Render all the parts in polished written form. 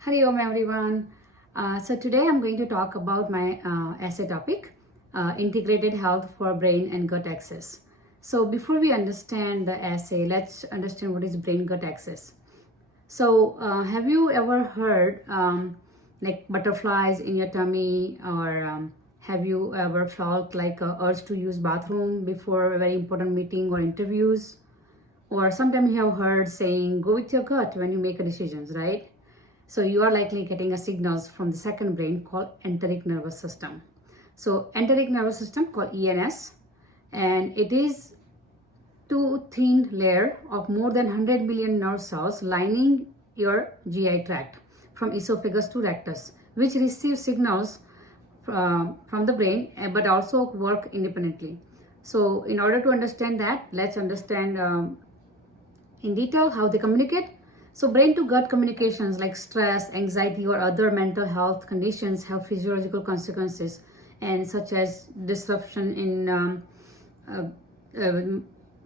Hello everyone. So today I'm going to talk about my essay topic, integrated health for brain and gut axis. So before we understand the essay, let's understand what is brain gut axis. So have you ever heard like butterflies in your tummy, or have you ever felt like a urge to use bathroom before a very important meeting or interviews? Or sometimes you have heard saying, go with your gut when you make a decisions, right? So you are likely getting a signals from the second brain called enteric nervous system. So enteric nervous system called ENS, and it is too thin layer of more than 100 million nerve cells lining your GI tract from esophagus to rectus, which receive signals from the brain but also work independently. So in order to understand that, let's understand in detail how they communicate. So brain to gut communications like stress, anxiety, or other mental health conditions have physiological consequences, and such as disruption in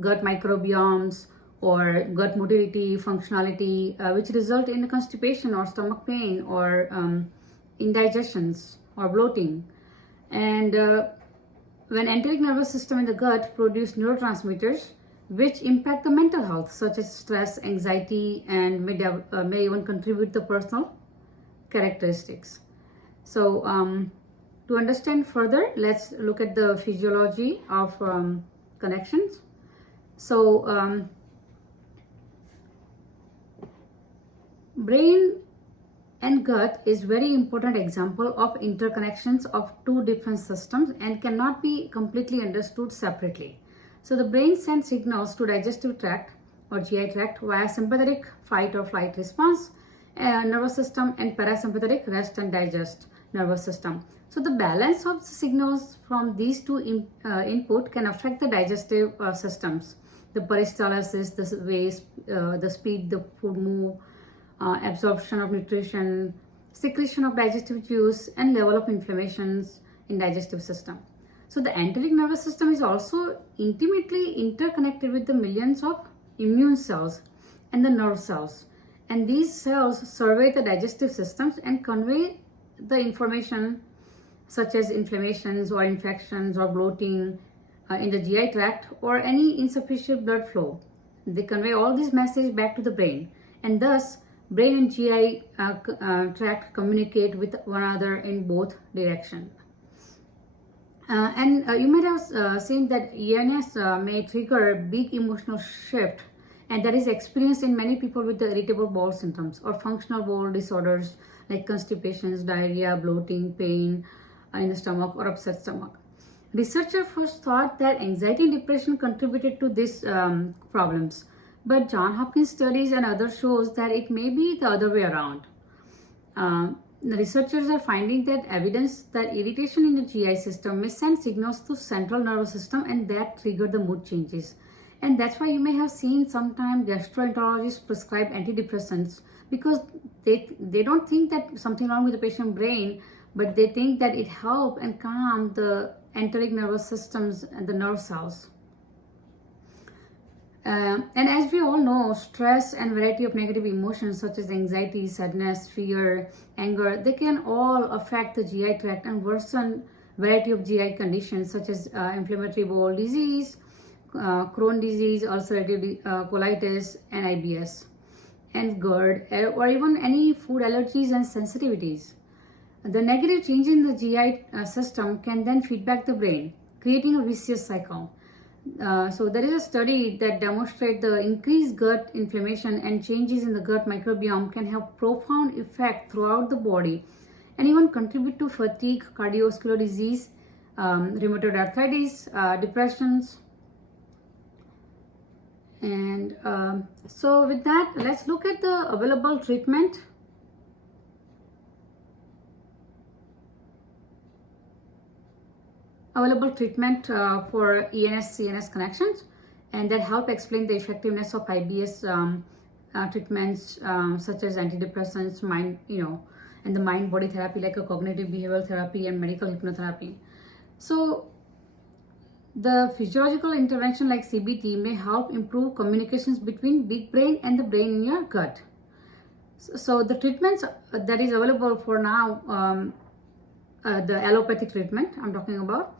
gut microbiomes or gut motility, functionality, which result in constipation or stomach pain or indigestions or bloating. And when enteric nervous system in the gut produce neurotransmitters which impact the mental health, such as stress, anxiety, and may even contribute to personal characteristics. So to understand further, let's look at the physiology of connections. So brain and gut is very important example of interconnections of two different systems and cannot be completely understood separately. So the brain sends signals to digestive tract or GI tract via sympathetic fight or flight response nervous system and parasympathetic rest and digest nervous system. So the balance of the signals from these two input can affect the digestive systems, the peristalsis, the way, the speed the food move, absorption of nutrition, secretion of digestive juice, and level of inflammations in digestive system. So the enteric nervous system is also intimately interconnected with the millions of immune cells and the nerve cells. And these cells survey the digestive systems and convey the information such as inflammations or infections or bloating in the GI tract or any insufficient blood flow. They convey all these messages back to the brain, and thus brain and GI tract communicate with one another in both directions. And you might have seen that ENS may trigger a big emotional shift, and that is experienced in many people with the irritable bowel symptoms or functional bowel disorders like constipations, diarrhea, bloating, pain in the stomach, or upset stomach. Researchers first thought that anxiety and depression contributed to these problems, but John Hopkins studies and others shows that it may be the other way around. The researchers are finding that evidence that irritation in the GI system may send signals to central nervous system, and that trigger the mood changes. And that's why you may have seen sometimes gastroenterologists prescribe antidepressants, because they don't think that something wrong with the patient brain, but they think that it help and calm the enteric nervous systems and the nerve cells. And as we all know, stress and variety of negative emotions such as anxiety, sadness, fear, anger, they can all affect the GI tract and worsen variety of GI conditions such as inflammatory bowel disease, Crohn's disease, ulcerative colitis, and IBS, and GERD, or even any food allergies and sensitivities. The negative change in the GI system can then feedback the brain, creating a vicious cycle. So there is a study that demonstrates the increased gut inflammation and changes in the gut microbiome can have profound effect throughout the body and even contribute to fatigue, cardiovascular disease, rheumatoid arthritis, depressions. And so with that, let's look at the available treatment. For ENS-CNS connections, and that help explain the effectiveness of IBS treatments such as antidepressants, and the mind-body therapy like a cognitive behavioral therapy and medical hypnotherapy. So the physiological intervention like CBT may help improve communications between big brain and the brain in your gut. So the treatments that is available for now, the allopathic treatment I'm talking about,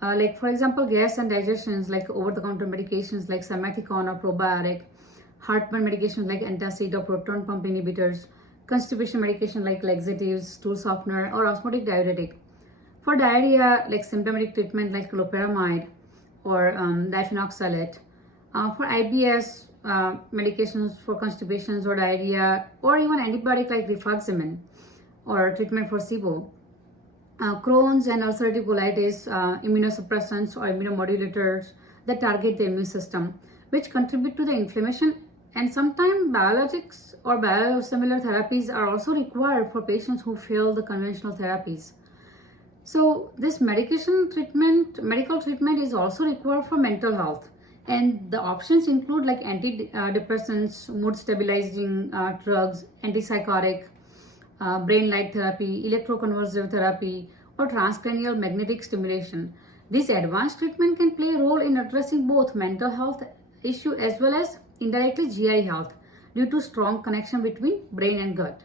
like for example, gas and digestions like over-the-counter medications like simethicone or probiotic, heartburn medications like antacid or proton pump inhibitors, constipation medication like laxatives, stool softener, or osmotic diuretic. For diarrhea, like symptomatic treatment like loperamide or diphenoxylate. For IBS, medications for constipations or diarrhea, or even antibiotic like rifaximin or treatment for SIBO. Crohn's and ulcerative colitis, immunosuppressants or immunomodulators that target the immune system, which contribute to the inflammation. And sometimes biologics or biosimilar therapies are also required for patients who fail the conventional therapies. So this medical treatment is also required for mental health. And the options include like antidepressants, mood stabilizing drugs, antipsychotic, brain light therapy, electroconvulsive therapy, or transcranial magnetic stimulation. This advanced treatment can play a role in addressing both mental health issue as well as indirectly GI health due to strong connection between brain and gut.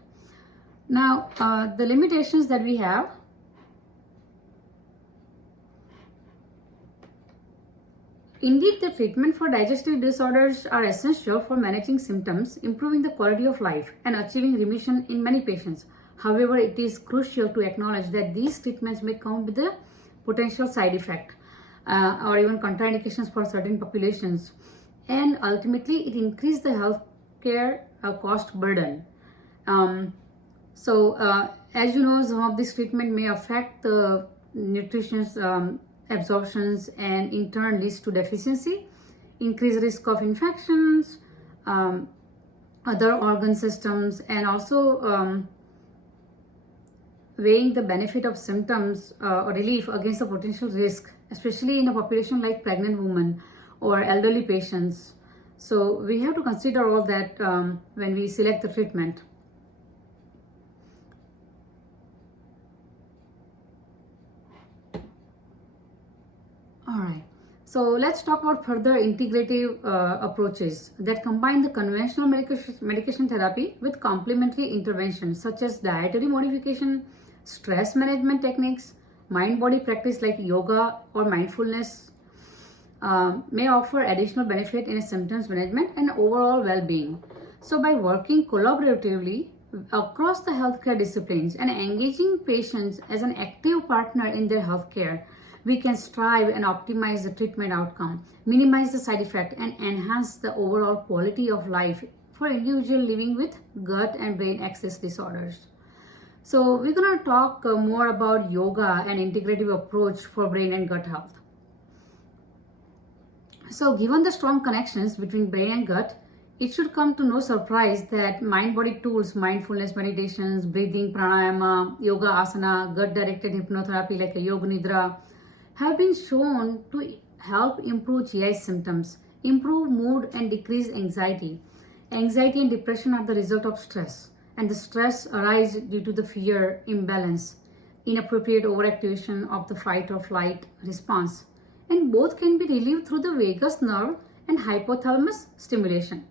Now, the limitations that we have. Indeed, the treatment for digestive disorders are essential for managing symptoms, improving the quality of life, and achieving remission in many patients. However, it is crucial to acknowledge that these treatments may come with a potential side effect or even contraindications for certain populations. And ultimately, it increases the healthcare cost burden. As you know, some of this treatment may affect the nutrition's absorptions and in turn leads to deficiency, increased risk of infections, other organ systems, and also weighing the benefit of symptoms or relief against the potential risk, especially in a population like pregnant women or elderly patients. So we have to consider all that when we select the treatment. Alright, so let's talk about further integrative approaches that combine the conventional medication therapy with complementary interventions such as dietary modification, stress management techniques, mind-body practice like yoga or mindfulness may offer additional benefit in symptoms management and overall well-being. So by working collaboratively across the healthcare disciplines and engaging patients as an active partner in their healthcare, we can strive and optimize the treatment outcome, minimize the side effect, and enhance the overall quality of life for individuals living with gut and brain axis disorders. So we're going to talk more about yoga and integrative approach for brain and gut health. So given the strong connections between brain and gut, it should come to no surprise that mind-body tools, mindfulness meditations, breathing, pranayama, yoga asana, gut-directed hypnotherapy like a yoga nidra, have been shown to help improve GI symptoms, improve mood, and decrease anxiety. Anxiety and depression are the result of stress, and the stress arises due to the fear imbalance, inappropriate overactivation of the fight or flight response, and both can be relieved through the vagus nerve and hypothalamus stimulation.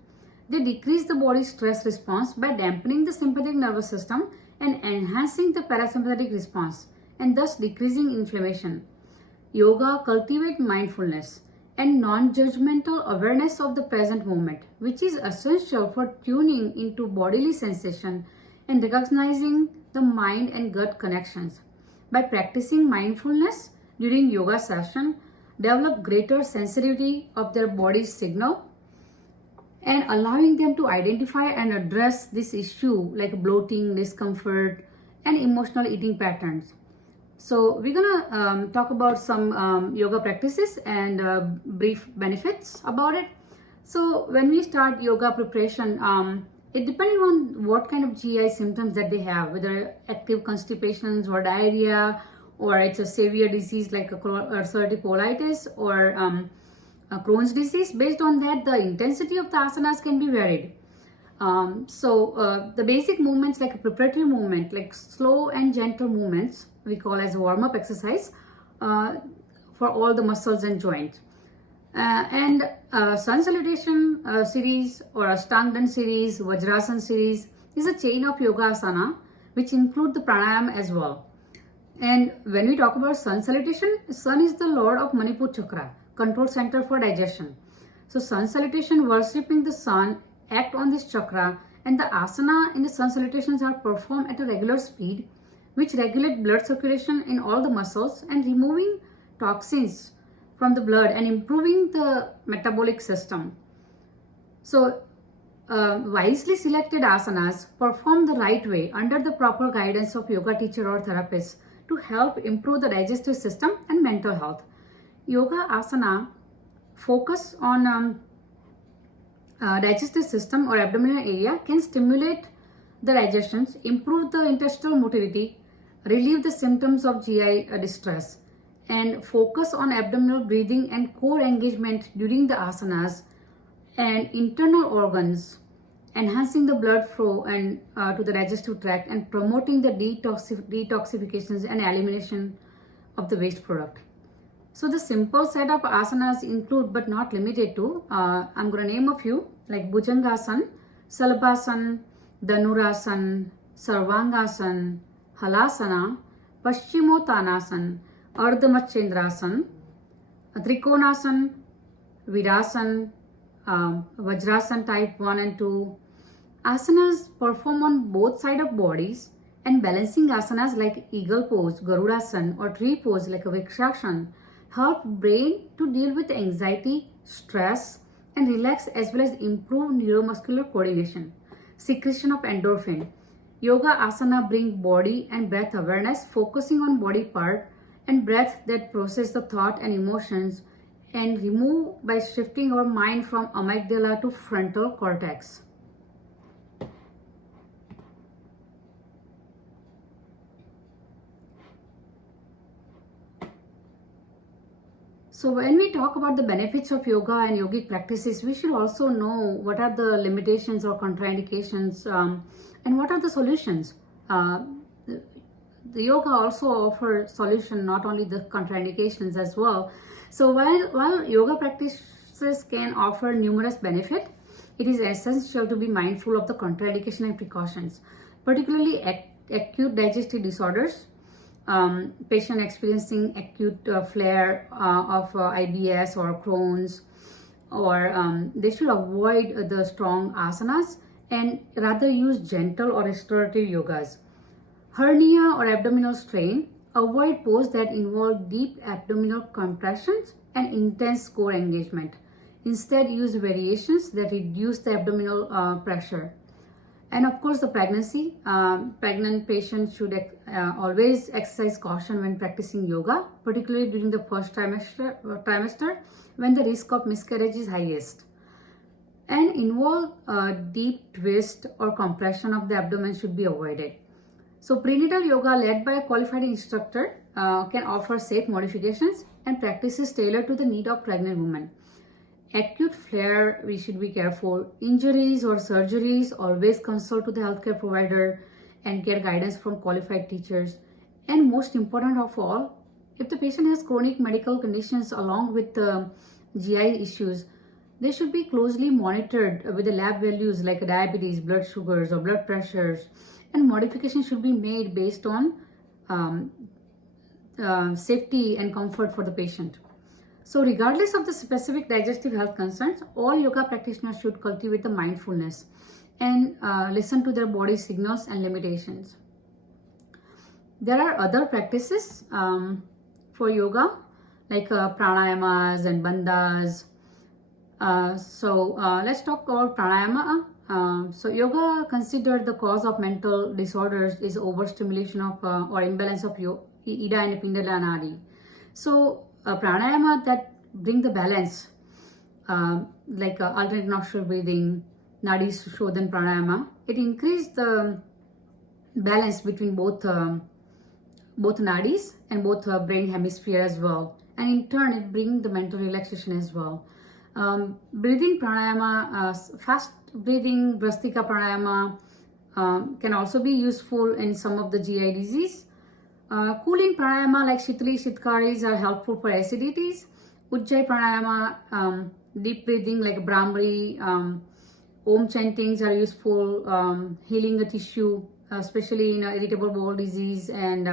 They decrease the body's stress response by dampening the sympathetic nervous system and enhancing the parasympathetic response, and thus decreasing inflammation. Yoga cultivates mindfulness and non-judgmental awareness of the present moment, which is essential for tuning into bodily sensation and recognizing the mind and gut connections. By practicing mindfulness during yoga session, develop greater sensitivity of their body's signal and allowing them to identify and address this issue like bloating, discomfort, and emotional eating patterns. So we're gonna talk about some yoga practices and brief benefits about it. So when we start yoga preparation, it depends on what kind of GI symptoms that they have, whether active constipations or diarrhea, or it's a severe disease like ulcerative colitis or Crohn's disease. Based on that, the intensity of the asanas can be varied. The basic movements like a preparatory movement, like slow and gentle movements, we call as a warm-up exercise for all the muscles and joints. Sun salutation series or Ashtanga series, Vajrasana series, is a chain of yoga asana which include the pranayama as well. And when we talk about sun salutation, sun is the lord of Manipur chakra, control center for digestion. So sun salutation, worshipping the sun, act on this chakra, and the asana in the sun salutations are performed at a regular speed, which regulate blood circulation in all the muscles and removing toxins from the blood and improving the metabolic system. So wisely selected asanas performed the right way under the proper guidance of yoga teacher or therapist to help improve the digestive system and mental health. Yoga asana focus on digestive system or abdominal area can stimulate the digestion, improve the intestinal motility, relieve the symptoms of GI distress, and focus on abdominal breathing and core engagement during the asanas and internal organs, enhancing the blood flow and to the digestive tract and promoting the detoxifications and elimination of the waste product. So the simple set of asanas include but not limited to, I'm going to name a few like Bhujangasan, Salabhasan, Dhanurasan, Sarvangasan, Halasana, Paschimottanasana, Ardhamachendrasan, Trikonasan, Virasan, Vajrasan type 1 and 2. Asanas perform on both sides of bodies, and balancing asanas like eagle pose, Garudasan, or tree pose like a Vrikshasana help brain to deal with anxiety, stress, and relax, as well as improve neuromuscular coordination, secretion of endorphin. Yoga asana bring body and breath awareness, focusing on body part and breath that process the thought and emotions, and remove by shifting our mind from amygdala to frontal cortex. So when we talk about the benefits of yoga and yogic practices, we should also know what are the limitations or contraindications and what are the solutions. The yoga also offers solution, not only the contraindications as well. So while yoga practices can offer numerous benefits, it is essential to be mindful of the contraindication and precautions, particularly acute digestive disorders, patient experiencing acute flare of IBS or Crohn's, or they should avoid the strong asanas and rather use gentle or restorative yogas. Hernia or abdominal strain, avoid poses that involve deep abdominal compressions and intense core engagement. Instead, use variations that reduce the abdominal pressure. And of course, the pregnancy. Pregnant patients should always exercise caution when practicing yoga, particularly during the first trimester when the risk of miscarriage is highest. And involve deep twist or compression of the abdomen should be avoided. So prenatal yoga led by a qualified instructor can offer safe modifications and practices tailored to the need of pregnant women. Acute flare, we should be careful. Injuries or surgeries, always consult to the healthcare provider and get guidance from qualified teachers. And most important of all, if the patient has chronic medical conditions along with GI issues, they should be closely monitored with the lab values like diabetes, blood sugars, or blood pressures, and modifications should be made based on safety and comfort for the patient. So regardless of the specific digestive health concerns, all yoga practitioners should cultivate the mindfulness and listen to their body signals and limitations. There are other practices for yoga like pranayamas and bandhas. So let's talk about pranayama. So yoga considered the cause of mental disorders is overstimulation of or imbalance of Ida and Pingala nadi. So pranayama that bring the balance, like alternate nostril breathing, nadi shodhan pranayama, it increased the balance between both nadis and both brain hemisphere as well, and in turn it brings the mental relaxation as well. Breathing pranayama, fast breathing Brastika pranayama can also be useful in some of the GI disease. Cooling pranayama like Shitali Shitkaris are helpful for acidities. Ujjayi pranayama, deep breathing like Brahmari, Om chantings are useful, healing the tissue, especially in irritable bowel disease and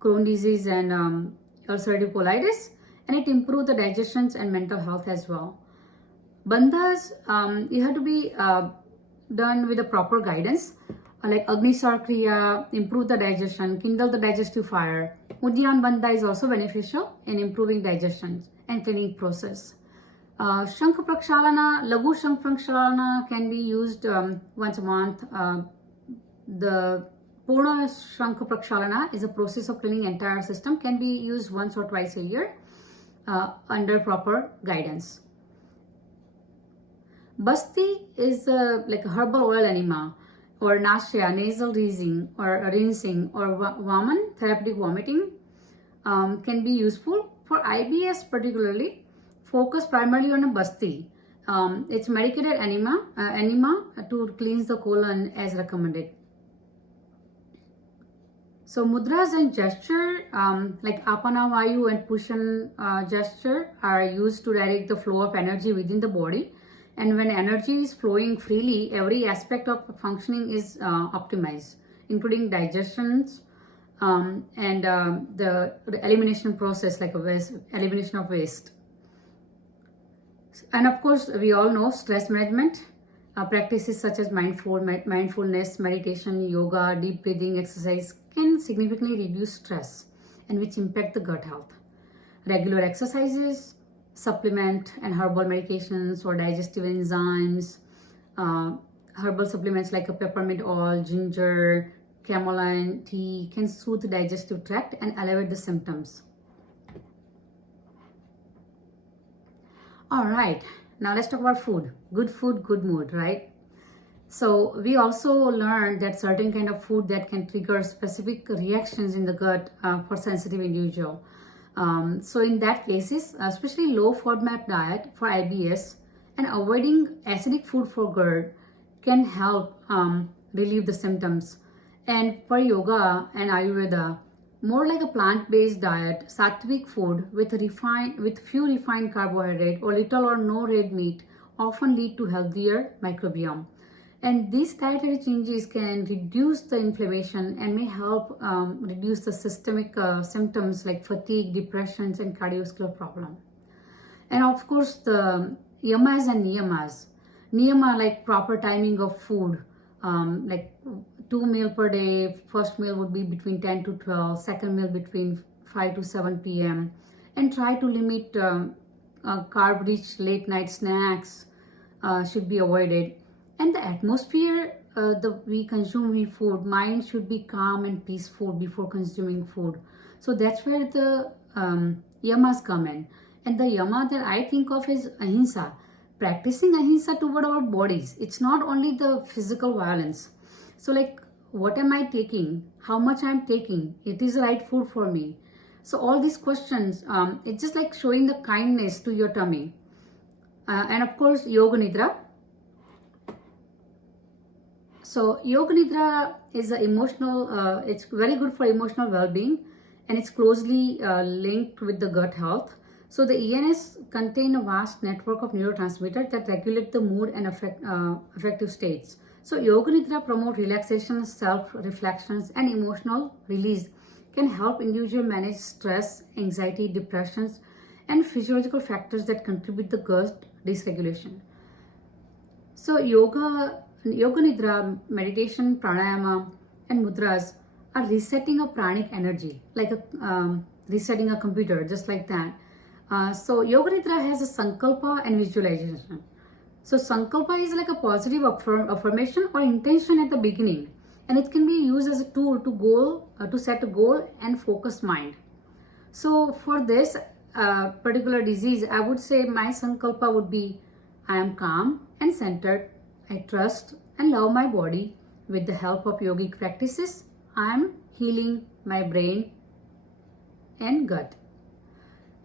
Crohn disease and ulcerative colitis, and it improves the digestions and mental health as well. Bandhas, you have to be done with the proper guidance, like Agni Kriya, improve the digestion, kindle the digestive fire. Udyan Bandha is also beneficial in improving digestion and cleaning process. Shankh Prakshalana, Lagu Shankh Prakshalana can be used once a month. The Purna Shankh Prakshalana is a process of cleaning entire system, can be used once or twice a year under proper guidance. Basti is like a herbal oil enema, or nausea, nasal rinsing, or vaman, therapeutic vomiting, can be useful. For IBS particularly, focus primarily on a basti. It's medicated enema to cleanse the colon as recommended. So mudras and gesture like apana vayu and pushan gesture are used to direct the flow of energy within the body. And when energy is flowing freely, every aspect of functioning is optimized, including digestions and the elimination process, like elimination of waste. And of course, we all know stress management. Practices such as mindfulness, meditation, yoga, deep breathing exercise can significantly reduce stress and which impact the gut health. Regular exercises, supplement and herbal medications or digestive enzymes, herbal supplements like a peppermint oil, ginger, chamomile tea can soothe the digestive tract and alleviate the symptoms. All right, now let's talk about food. Good food, good mood, right? So we also learned that certain kind of food that can trigger specific reactions in the gut for sensitive individual. So in that cases, especially low FODMAP diet for IBS and avoiding acidic food for GERD can help relieve the symptoms. And for yoga and Ayurveda, more like a plant-based diet, sattvic food with few refined carbohydrate or little or no red meat often lead to healthier microbiome. And these dietary changes can reduce the inflammation and may help reduce the systemic symptoms like fatigue, depressions, and cardiovascular problem. And of course, the yamas and niyamas. Niyama like proper timing of food, like 2 meals per day. First meal would be between 10 to 12, second meal between 5 to 7 p.m. And try to limit carb-rich late night snacks should be avoided. And the atmosphere we consume food, mind should be calm and peaceful before consuming food. So that's where the yamas come in. And the yama that I think of is ahimsa. Practicing ahimsa toward our bodies. It's not only the physical violence. So like, what am I taking? How much I'm taking? It is the right food for me. So all these questions, it's just like showing the kindness to your tummy. And of course, yoga nidra. So yoga nidra is an emotional, it's very good for emotional well-being, and it's closely linked with the gut health. So the ENS contain a vast network of neurotransmitters that regulate the mood and affective states. So yoga nidra promote relaxation, self-reflections, and emotional release, can help individual manage stress, anxiety, depressions, and physiological factors that contribute to gut dysregulation. So yoga nidra, meditation, pranayama, and mudras are resetting a pranic energy, like resetting a computer, just like that. So yoga nidra has a sankalpa and visualization. So sankalpa is like a positive affirmation or intention at the beginning, and it can be used as a tool to set a goal and focus mind. So for this particular disease, I would say my sankalpa would be, I am calm and centered. I trust and love my body. With the help of yogic practices, I am healing my brain and gut.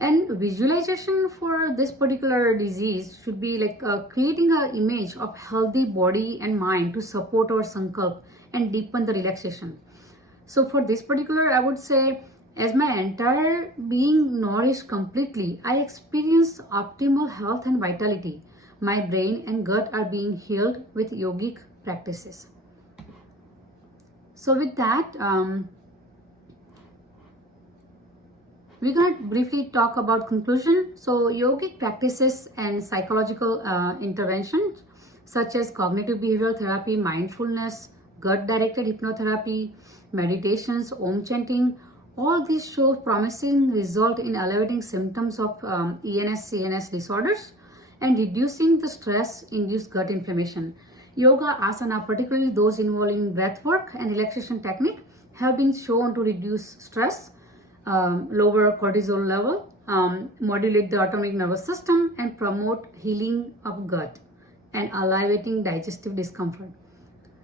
And visualization for this particular disease should be like creating an image of healthy body and mind to support our sankalp and deepen the relaxation. So for this particular, I would say, as my entire being nourished completely, I experience optimal health and vitality. my brain and gut are being healed with yogic practices. So with that, we're going to briefly talk about conclusion. So yogic practices and psychological interventions such as cognitive behavioral therapy, mindfulness, gut-directed hypnotherapy, meditations, om chanting, all these show promising result in elevating symptoms of ENS, CNS disorders and reducing the stress-induced gut inflammation. Yoga asana, particularly those involving breath work and relaxation technique, have been shown to reduce stress, lower cortisol level, modulate the autonomic nervous system, and promote healing of gut and alleviating digestive discomfort.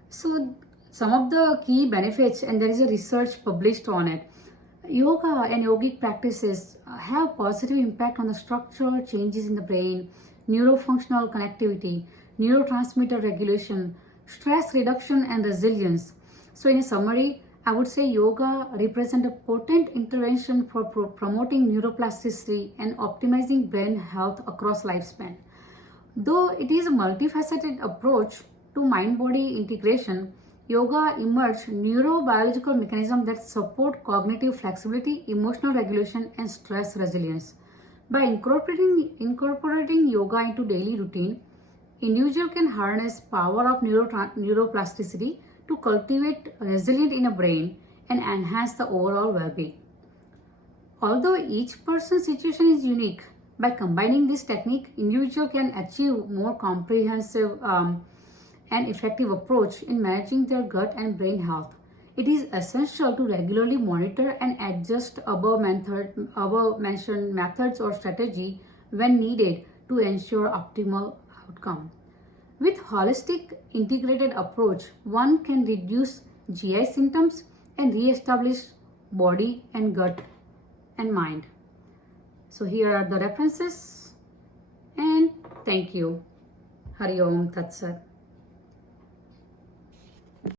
So some of the key benefits, and there is a research published on it. Yoga and yogic practices have positive impact on the structural changes in the brain, neurofunctional connectivity, neurotransmitter regulation, stress reduction, and resilience. So in a summary, I would say yoga represents a potent intervention for promoting neuroplasticity and optimizing brain health across lifespan. Though it is a multifaceted approach to mind-body integration, yoga emerged neurobiological mechanisms that support cognitive flexibility, emotional regulation, and stress resilience. By incorporating yoga into daily routine, individual can harness power of neuroplasticity to cultivate resilience in a brain and enhance the overall well-being. Although each person's situation is unique, by combining this technique, individual can achieve more comprehensive and effective approach in managing their gut and brain health. It is essential to regularly monitor and adjust above mentioned methods or strategy when needed to ensure optimal outcome. With holistic integrated approach, one can reduce GI symptoms and re-establish body and gut and mind. So here are the references, and thank you. Hari Om Tat Sat.